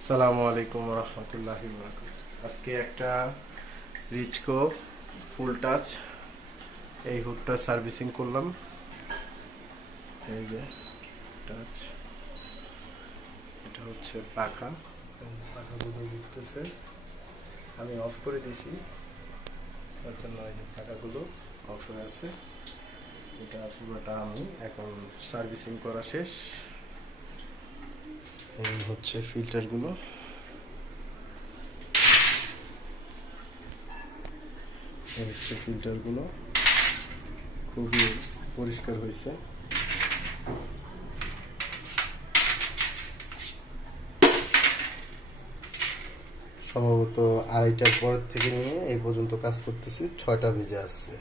আসসালামু আলাইকুম রহমতুল্লাহি ওয়া বারাকাতুহু। আজকে একটা রিচকো ফুল টাচ এই হুডটা সার্ভিসিং করলাম। এই যে টাচ, এটা হচ্ছে পাখাগুলো ঘুরতেছে। আমি অফ করে দিছি, তার জন্য এই যে পাখাগুলো অফ হয়ে আছে। এটা পুরোটা আমি এখন সার্ভিসিং করা শেষ। এই হচ্ছে ফিল্টারগুলো, এই হচ্ছে ফিল্টারগুলো, খুবই পরিষ্কার হয়েছে। সম্ভবত 2:30টার পর থেকে নিয়ে এই পর্যন্ত কাজ করতেছি, 6টা বেজে আসছে।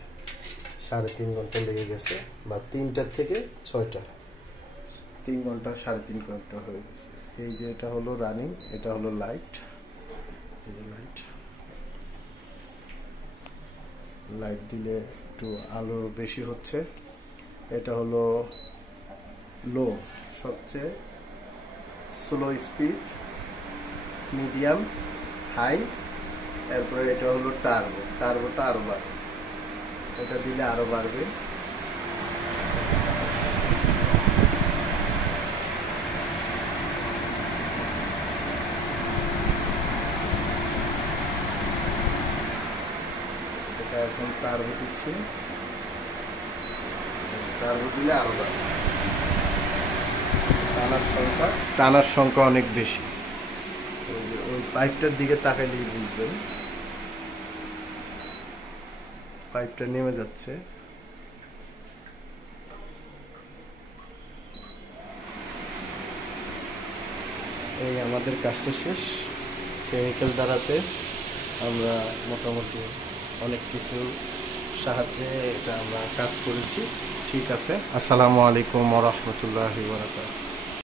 3.5 ঘন্টা লেগে গেছে, বা 3টার থেকে 6টা, 3 ঘন্টা 3.5 ঘন্টা হয়ে গেছে। এই যে এটা হলো রানিং, এটা হলো লাইট। এই যে লাইট দিলে একটু আলো বেশি হচ্ছে। এটা হলো লো, সবচেয়ে স্লো স্পিড, মিডিয়াম, হাই। এরপরে এটা হলো টার্বোটা আরো বাড়বে, এটা দিলে আরো বাড়বে। এটা এখন টার্বো দিচ্ছি, টার্বো দিলে আরো বাড়বে। টানার সংখ্যা অনেক বেশি। ওই পাইপটার দিকে তাকাইলেই বুঝবেন, পাইপটা নেমে যাচ্ছে। এই আমাদের কাজটা শেষ। কেমিক্যাল দ্বারাতে আমরা মোটামুটি অনেক কিছু সাহায্যে এটা আমরা কাজ করেছি। ঠিক আছে, আসসালামু আলাইকুম ওয়া রাহমাতুল্লাহি ওয়া বারাকাতুহু।